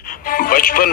55,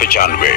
95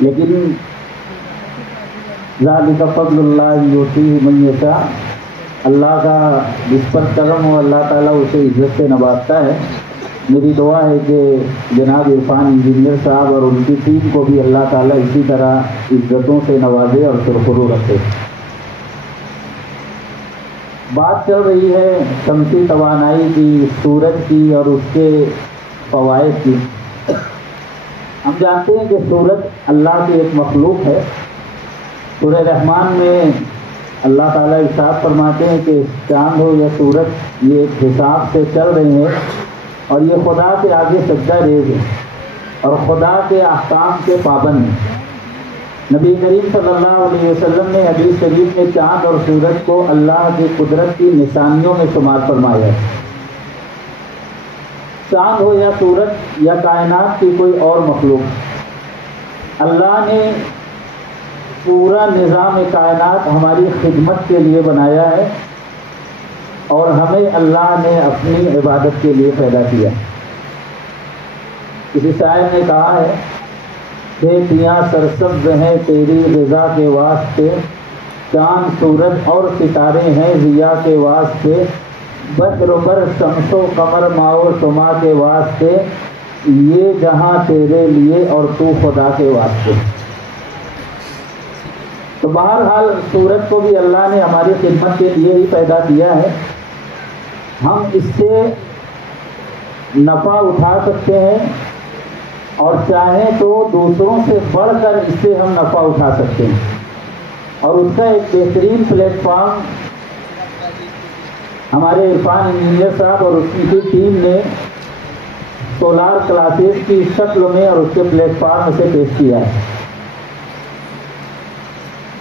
لیکن ذالک فضل اللہ یؤتیہ من یشاء، اللہ کا جس پر کرم ہو اللہ تعالیٰ اسے عزت سے نوازتا ہے. میری دعا ہے کہ جناب عرفان انجینئر صاحب اور ان کی ٹیم کو بھی اللہ تعالیٰ اسی طرح عزتوں سے نوازے اور سرخرو رکھے. بات چل رہی ہے شمسی توانائی کی، سورج کی اور اس کے فوائد کی. ہم جانتے ہیں کہ سورج اللہ کی ایک مخلوق ہے. سورہ رحمان میں اللہ تعالیٰ ارشاد فرماتے ہیں کہ چاند ہو یا سورج یہ ایک حساب سے چل رہے ہیں اور یہ خدا کے آگے سجدہ ریز ہے اور خدا کے احکام کے پابند ہیں. نبی کریم صلی اللہ علیہ وسلم نے حدیث شریف میں چاند اور سورج کو اللہ کی قدرت کی نشانیوں میں شمار فرمایا ہے. چاند ہو یا سورج یا کائنات کی کوئی اور مخلوق، اللہ نے پورا نظام کائنات ہماری خدمت کے لیے بنایا ہے اور ہمیں اللہ نے اپنی عبادت کے لیے پیدا کیا. کسی شاعر نے کہا ہے کھیتیاں سرسبز ہیں تیری رضا کے واسطے، چاند سورج اور ستارے ہیں ضیاء کے واسطے، بدر و بر شمس و قمر ماء و شمع کے واسطے، یہ جہاں تیرے لیے اور تو خدا کے واسطے. تو بہرحال سورج کو بھی اللہ نے ہماری خدمت کے لیے ہی پیدا کیا ہے. ہم اس سے نفع اٹھا سکتے ہیں اور چاہیں تو دوسروں سے بڑھ کر اس سے ہم نفع اٹھا سکتے ہیں. اور اس کا ایک بہترین پلیٹ فارم ہمارے عرفان انجینئر صاحب اور اس کی ٹیم نے سولار کلاسز کی شکل میں اور اس کے پلیٹ فارم سے پیش کیا ہے.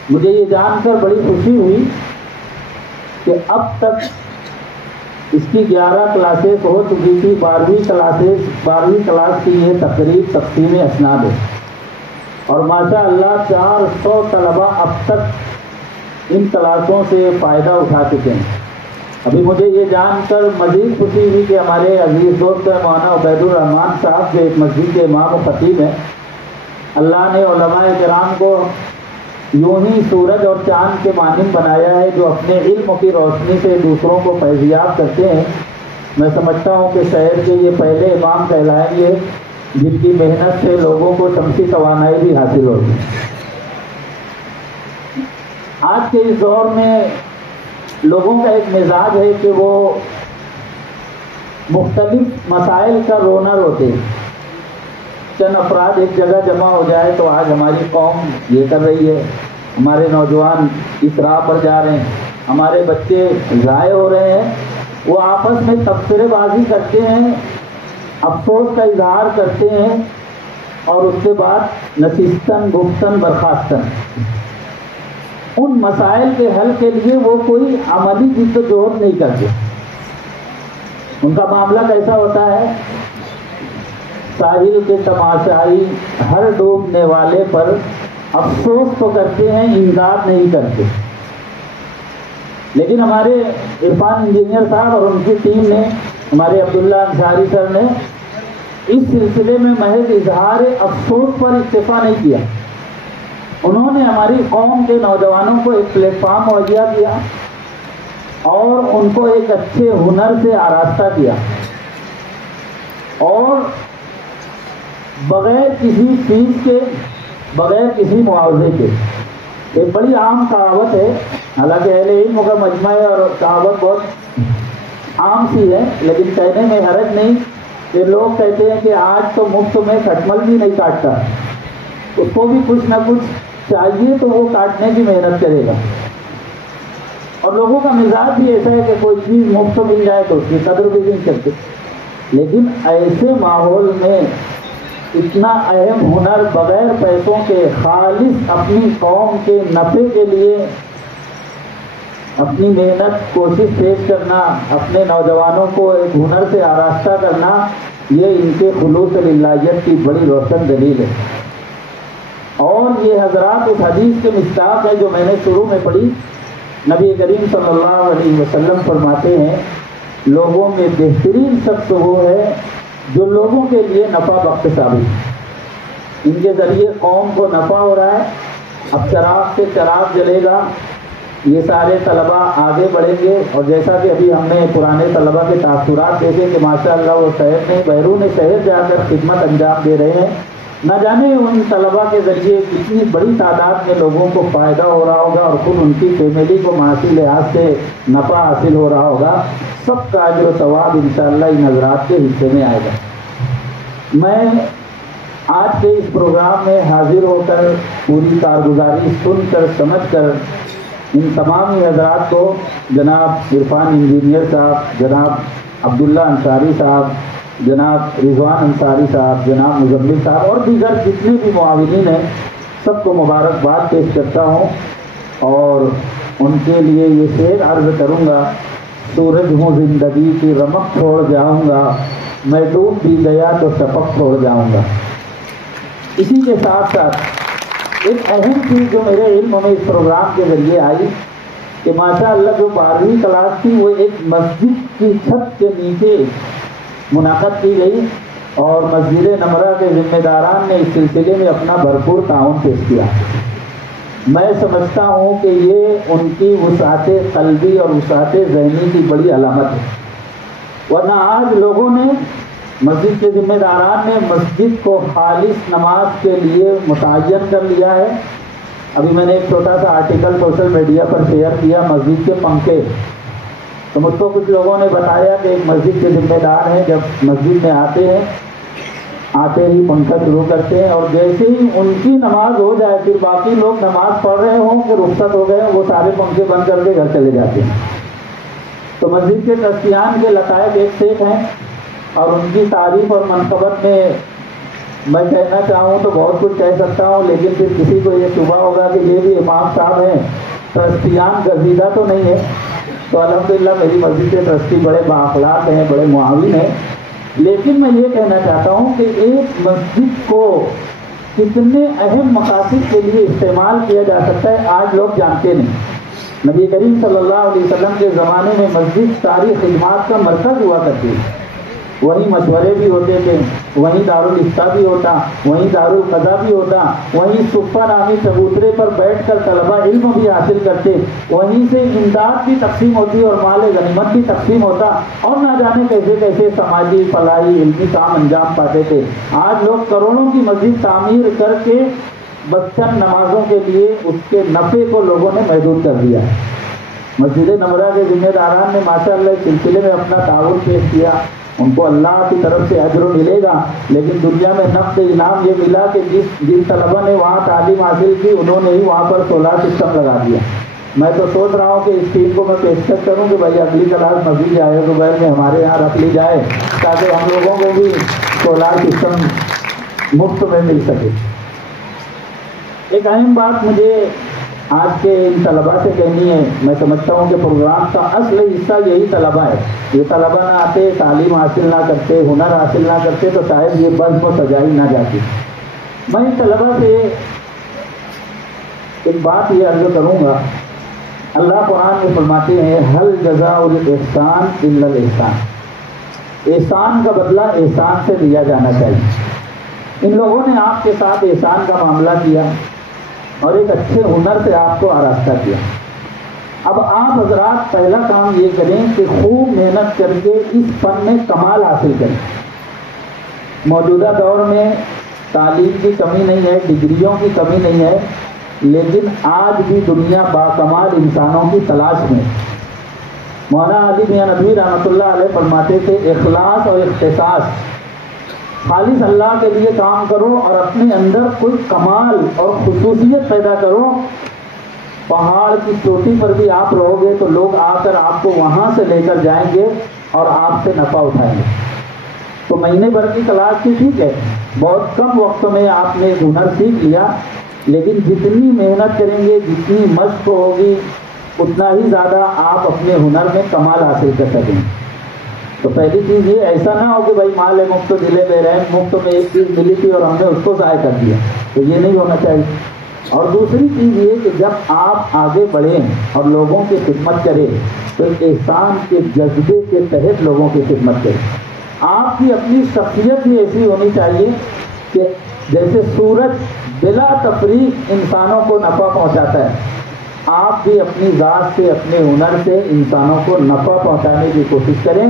مجھے یہ جان کر بڑی خوشی ہوئی کہ اب تک اس کی 11 کلاسز ہو چکی تھی. 12ویں کلاس کی یہ تقریب تقسیم اسناد ہے اور ماشاء اللہ 400 طلباء اب تک ان کلاسوں سے فائدہ اٹھا چکے ہیں. ابھی مجھے یہ جان کر مزید خوشی ہوئی کہ ہمارے عزیز دوست مولانا عبید الرحمان صاحب جو ایک مسجد کے امام و خطیب ہیں، اللہ نے علماء کرام کو یوں ہی سورج اور چاند کے مانند بنایا ہے جو اپنے علم کی روشنی سے دوسروں کو فیضیاب کرتے ہیں. میں سمجھتا ہوں کہ شہر کے یہ پہلے امام کہلائیں گے جن کی محنت سے لوگوں کو شمسی توانائی بھی حاصل ہوگی. آج کے اس دور میں لوگوں کا ایک مزاج ہے کہ وہ مختلف مسائل کا رونر ہوتے ہیں. چند افراد ایک جگہ جمع ہو جائے تو آج ہماری قوم یہ کر رہی ہے، ہمارے نوجوان اس راہ پر جا رہے ہیں، ہمارے بچے ضائع ہو رہے ہیں. وہ آپس میں تبصرے بازی کرتے ہیں، افسوس کا اظہار کرتے ہیں اور اس کے بعد نشستن گفتن برخاستن. ان مسائل کے حل کے لیے وہ کوئی عملی جد و جہد نہیں کرتے. ان کا معاملہ کیسا ہوتا ہے؟ ساحل کے تماشائی ہر ڈوبنے والے پر افسوس تو کرتے ہیں، انکار نہیں کرتے. لیکن ہمارے عرفان انجینئر صاحب اور ان کی ٹیم نے، ہمارے عبداللہ انصاری سر نے اس سلسلے میں محض اظہار افسوس پر اکتفا نہیں کیا. انہوں نے ہماری قوم کے نوجوانوں کو ایک پلیٹ فارم مہیا کیا اور ان کو ایک اچھے ہنر سے آراستہ کیا اور بغیر کسی چیز کے، بغیر کسی معاوضے کے. ایک بڑی عام کہاوت ہے، حالانکہ اہل علم کا مجمع ہے اور کہاوت بہت عام سی ہے، لیکن کہنے میں حرج نہیں کہ لوگ کہتے ہیں کہ آج تو مفت میں کھٹمل بھی نہیں کاٹتا، اس کو بھی کچھ نہ کچھ چاہیے تو وہ کاٹنے کی محنت کرے گا. اور لوگوں کا مزاج بھی ایسا ہے کہ کوئی چیز مفت مل جائے تو اس کی قدر بھی نہیں کرتے. لیکن ایسے ماحول میں اتنا اہم ہنر بغیر پیسوں کے خالص اپنی قوم کے نفع کے لیے اپنی محنت کوشش پیش کرنا، اپنے نوجوانوں کو ایک ہنر سے آراستہ کرنا، یہ ان کے خلوص للہیت کی بڑی روشن دلیل ہے. اور یہ حضرات اس حدیث کے مصداق ہے جو میں نے شروع میں پڑھی. نبی کریم صلی اللہ علیہ وسلم فرماتے ہیں لوگوں میں بہترین شخص وہ ہے جو لوگوں کے لیے نفع بخش ثابت، ان کے ذریعے قوم کو نفع ہو رہا ہے۔ اب چراغ سے چراغ جلے گا، یہ سارے طلباء آگے بڑھیں گے، اور جیسا کہ ابھی ہم نے پرانے طلباء کے تاثرات دیکھے کہ ماشاءاللہ وہ شہر میں بیرون شہر جا کر خدمت انجام دے رہے ہیں، نہ جانے ان طلباء کے ذریعے کتنی بڑی تعداد میں لوگوں کو فائدہ ہو رہا ہوگا اور خود ان کی فیملی کو معاشی لحاظ سے نفع حاصل ہو رہا ہوگا۔ سب کا اجر و ثواب انشاءاللہ ان حضرات کے حصے میں آئے گا۔ میں آج کے اس پروگرام میں حاضر ہو کر پوری کارگزاری سن کر سمجھ کر ان تمام حضرات کو، جناب عرفان انجینئر صاحب، جناب عبداللہ انصاری صاحب، جناب رضوان انصاری صاحب، جناب مزمل صاحب اور دیگر جتنے بھی معاونین ہیں، سب کو مبارکباد پیش کرتا ہوں، اور ان کے لیے یہ شعر عرض کروں گا: سورج ہوں زندگی کی رمق چھوڑ جاؤں گا، میں ڈوب بھی گیا تو شفق چھوڑ جاؤں گا۔ اسی کے ساتھ ساتھ ایک اہم چیز جو میرے علم میں اس پروگرام کے ذریعے آئی کہ ماشاءاللہ جو 12ویں کلاس تھی وہ ایک مسجد کی چھت کے نیچے منعقد کی گئی، اور مسجد نمرہ کے ذمہ داران نے اس سلسلے میں اپنا بھرپور تعاون پیش کیا۔ میں سمجھتا ہوں کہ یہ ان کی وسعت قلبی اور وسعت ذہنی کی بڑی علامت ہے، ورنہ آج لوگوں نے، مسجد کے ذمہ داران نے مسجد کو خالص نماز کے لیے متعین کر لیا ہے۔ ابھی میں نے ایک چھوٹا سا آرٹیکل سوشل میڈیا پر شیئر کیا، مسجد کے پنکھے، تو مجھ کو کچھ لوگوں نے بتایا کہ ایک مسجد کے ذمہ دار ہیں، جب مسجد میں آتے ہی پنکھا شروع کرتے ہیں، اور جیسے ہی ان کی نماز ہو جائے پھر باقی لوگ نماز پڑھ رہے ہوں کہ رخصت ہو گئے، وہ سارے پنکھے بند کر کے گھر چلے جاتے ہیں۔ تو مسجد کے ٹرسٹیان کے لطائف ایک سے ایک ہیں، اور ان کی تعریف اور منقبت میں میں کہنا چاہوں تو بہت کچھ کہہ سکتا ہوں، لیکن پھر کسی کو یہ شبہ ہوگا کہ یہ بھی امام صاحب ہیں، ٹرسٹیان گزیدہ تو نہیں ہے۔ تو الحمدللہ میری مسجد کے ٹرسٹی بڑے بااخلاق ہیں، بڑے معاون ہیں، لیکن میں یہ کہنا چاہتا ہوں کہ ایک مسجد کو کتنے اہم مقاصد کے لیے استعمال کیا جا سکتا ہے آج لوگ جانتے نہیں۔ نبی کریم صلی اللہ علیہ وسلم کے زمانے میں مسجد ساری خدمات کا مرکز ہوا کرتی، وہیں مشورے بھی ہوتے تھے، وہیں دارالفتہ بھی ہوتا، وہیں دارالقضا بھی ہوتا، وہیں صفہ نامی چبوترے پر بیٹھ کر طلبہ علم بھی حاصل کرتے، وہیں سے امداد بھی تقسیم ہوتی اور مال غنیمت بھی تقسیم ہوتا، اور نہ جانے کیسے کیسے سماجی فلاحی علمی کام انجام پاتے تھے۔ آج لوگ کروڑوں کی مسجد تعمیر کر کے بس چند نمازوں کے لیے اس کے نفع کو لوگوں نے محدود کر دیا۔ مسجد نمرہ کے ذمہ داران نے ماشاءاللہ اس سلسلے میں اپنا تعاون پیش کیا، ان کو اللہ کی طرف سے اجر ملے گا، لیکن دنیا میں نقد انعام یہ ملا کہ جن طلبہ نے وہاں تعلیم حاصل کی انہوں نے ہی وہاں پر سولار سسٹم لگا دیا۔ میں تو سوچ رہا ہوں کہ اس چیز کو میں پیشکش کروں کہ بھائی اگلی کلاس مسجد جائے زبیر میں ہمارے یہاں رکھ لی جائے، تاکہ ہم لوگوں کو بھی سولار سسٹم مفت میں مل سکے۔ ایک اہم بات مجھے آج کے ان طلباء سے کہنی ہے، میں سمجھتا ہوں کہ پروگرام کا اصل حصہ یہی طلباء ہے۔ یہ طلباء نہ آتے، تعلیم حاصل نہ کرتے، ہنر حاصل نہ کرتے تو شاید یہ بزم سجائی نہ جاتی۔ میں ان طلباء سے ایک بات یہ عرض کروں گا، اللہ قرآن میں فرماتے ہیں حل جزاء الاحسان الا الاحسان، احسان کا بدلہ احسان سے دیا جانا چاہیے۔ ان لوگوں نے آپ کے ساتھ احسان کا معاملہ کیا اور ایک اچھے ہنر سے آپ کو آراستہ کیا۔ اب آپ حضرات پہلا کام یہ کریں کہ خوب محنت کر کے اس فن میں کمال حاصل کریں۔ موجودہ دور میں تعلیم کی کمی نہیں ہے، ڈگریوں کی کمی نہیں ہے، لیکن آج بھی دنیا باکمال انسانوں کی تلاش میں۔ مولانا علی میاں ندوی رحمۃ اللہ علیہ فرماتے تھے اخلاص اور اختصاص، خالص اللہ کے لیے کام کرو اور اپنے اندر کوئی کمال اور خصوصیت پیدا کرو، پہاڑ کی چوٹی پر بھی آپ رہو گے تو لوگ آ کر آپ کو وہاں سے لے کر جائیں گے اور آپ سے نفع اٹھائیں گے۔ تو مہینے بھر کی کلاس کی ٹھیک ہے، بہت کم وقت میں آپ نے ہنر سیکھ لیا، لیکن جتنی محنت کریں گے، جتنی مشق ہوگی، اتنا ہی زیادہ آپ اپنے ہنر میں کمال حاصل کر سکیں گے۔ تو پہلی چیز یہ، ایسا نہ ہو کہ بھائی مال ہے مفت دلے دے رہے ہیں، مفت میں ایک چیز ملی تھی اور ہم نے اس کو ضائع کر دیا، تو یہ نہیں ہونا چاہیے۔ اور دوسری چیز یہ کہ جب آپ آگے بڑھیں اور لوگوں کی خدمت کریں تو احسان کے جذبے کے تحت لوگوں کی خدمت کریں۔ آپ کی اپنی شخصیت بھی ایسی ہونی چاہیے کہ جیسے سورج بلا تفریق انسانوں کو نفع پہنچاتا ہے، آپ بھی اپنی ذات سے، اپنے ہنر سے انسانوں کو نفع پہنچانے کی کوشش کریں۔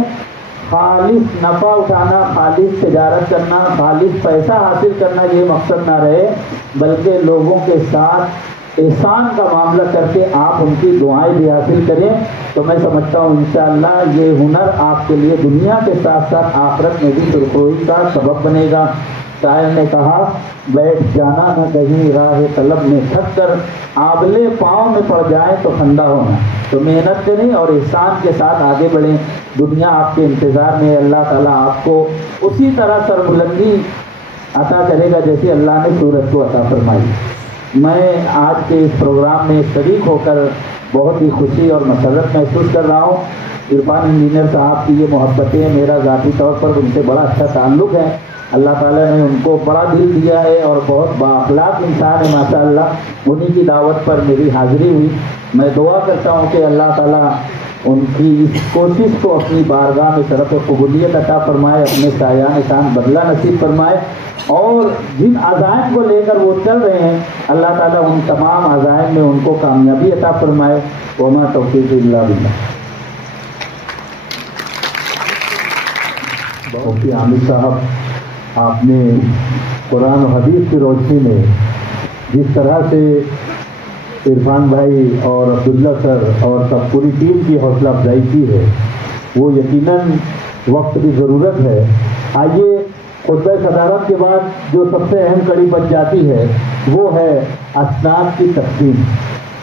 خالص نفع اٹھانا، خالص تجارت کرنا، خالص پیسہ حاصل کرنا یہ مقصد نہ رہے، بلکہ لوگوں کے ساتھ احسان کا معاملہ کر کے آپ ان کی دعائیں بھی حاصل کریں، تو میں سمجھتا ہوں انشاءاللہ یہ ہنر آپ کے لیے دنیا کے ساتھ ساتھ آخرت میں بھی سرخروئی کا سبب بنے گا۔ شاعر نے کہا بیٹھ جانا نہ کہیں راہ طلب میں تھک کر، آبلے پاؤں میں پڑ جائے تو ٹھنڈا ہونا۔ تو محنت کریں اور احسان کے ساتھ آگے بڑھیں، دنیا آپ کے انتظار میں، اللہ تعالیٰ آپ کو اسی طرح سربلندی عطا کرے گا جیسے اللہ نے سورج کو عطا فرمائی۔ میں آج کے اس پروگرام میں شریک ہو کر بہت ہی خوشی اور مسرت محسوس کر رہا ہوں۔ عرفان انجینئر صاحب کی یہ محبتیں، میرا ذاتی طور پر ان سے بڑا اچھا تعلق ہے۔ اللہ تعالیٰ نے ان کو بڑا دل دیا ہے اور بہت بااخلاق انسان ہے ماشاءاللہ۔ انہی کی دعوت پر میری حاضری ہوئی۔ میں دعا کرتا ہوں کہ اللہ تعالیٰ ان کی اس کوشش کو اپنی بارگاہ میں طرف قبولیت عطا فرمائے، اپنے سایہ نشان بدلہ نصیب فرمائے، اور جن عزائم کو لے کر وہ چل رہے ہیں اللہ تعالیٰ ان تمام عزائم میں ان کو کامیابی عطا فرمائے۔ وما توفیق الا باللہ۔ مفتی عامر صاحب، آپ نے قرآن و حدیث کی روشنی میں جس طرح سے عرفان بھائی اور عبداللہ سر اور سب پوری ٹیم کی حوصلہ افزائی کی ہے، وہ یقیناً وقت کی ضرورت ہے۔ آئیے خطبہ صدارت کے بعد جو سب سے اہم کڑی بن جاتی ہے وہ ہے اسناد کی تقسیم۔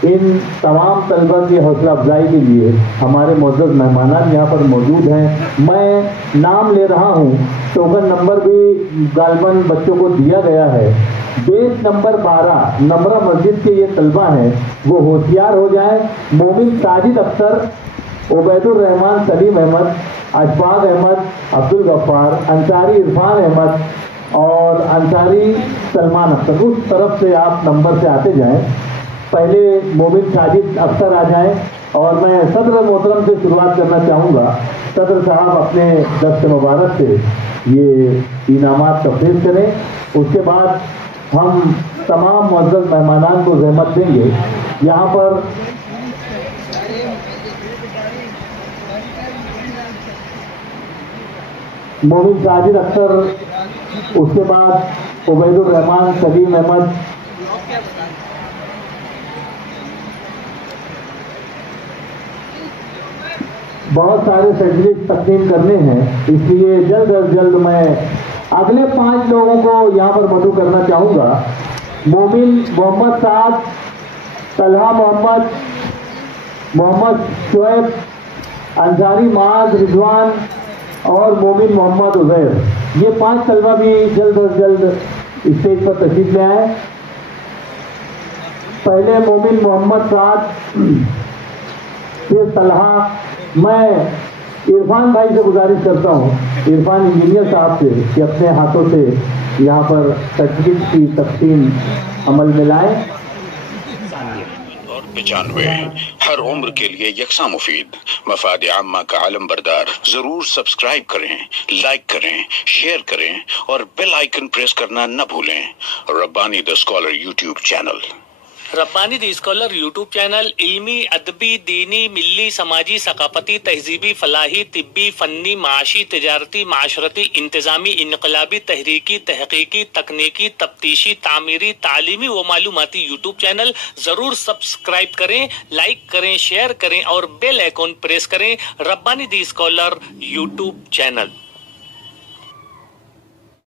ان تمام طلبہ کی حوصلہ افزائی کے لیے ہمارے معزز مہمانان یہاں پر موجود ہیں۔ میں نام لے رہا ہوں، ٹوکن نمبر بھی غالباً بچوں کو دیا گیا ہے۔ بیچ نمبر 12 نمرہ مسجد کے یہ طلبہ ہیں، وہ ہوشیار ہو جائیں۔ مومن ساجد اختر، عبید الرحمان سلیم احمد، اشفاق احمد، عبدالغفار، انصاری عرفان احمد اور انصاری سلمان اختر، اس طرف سے آپ نمبر سے آتے جائیں۔ پہلے مومن ساجد اختر آ جائیں، اور میں صدر محترم سے شروعات کرنا چاہوں گا۔ صدر صاحب اپنے دست مبارک سے یہ انعامات تفویض کریں، اس کے بعد ہم تمام معزز مہمانان کو زحمت دیں گے۔ یہاں پر مومن ساجد اختر، اس کے بعد عبید الرحمان سلیم احمد، بہت سارے سرٹیفکیٹ تقسیم کرنے ہیں، اس لیے جلد از جلد میں اگلے 5 لوگوں کو یہاں پر مدعو کرنا چاہوں گا۔ مومن محمد سعد، طلحہ محمد، محمد شعیب، انصاری معاذ رضوان اور مومن محمد عزیر، یہ 5 طلبہ بھی جلد از جلد اسٹیج پر تشریف لے آئیں۔ پہلے مومن محمد سعد، پھر طلحہ۔ میں عرفان بھائی سے گزارش کرتا ہوں، عرفان انجینئر صاحب سے، کہ اپنے ہاتھوں سے یہاں پر سرٹیفکیٹ کی تقسیم عمل میں لائیں۔ اور 95 ہر عمر کے لیے یکساں مفید، مفاد عامہ کا عالم بردار۔ ضرور سبسکرائب کریں، لائک کریں، شیئر کریں اور بیل آئیکن پریس کرنا نہ بھولیں۔ ربانی دی اسکالر یوٹیوب چینل۔ ربانی دی اسکالر یوٹیوب چینل علمی، ادبی، دینی، ملی، سماجی، ثقافتی، تہذیبی، فلاحی، طبی، فنی، معاشی، تجارتی، معاشرتی، انتظامی، انقلابی، تحریکی، تحقیقی، تکنیکی، تفتیشی، تعمیری، تعلیمی و معلوماتی یوٹیوب چینل۔ ضرور سبسکرائب کریں، لائک کریں، شیئر کریں اور بیل آئیکن پریس کریں۔ ربانی دی اسکالر یوٹیوب چینل۔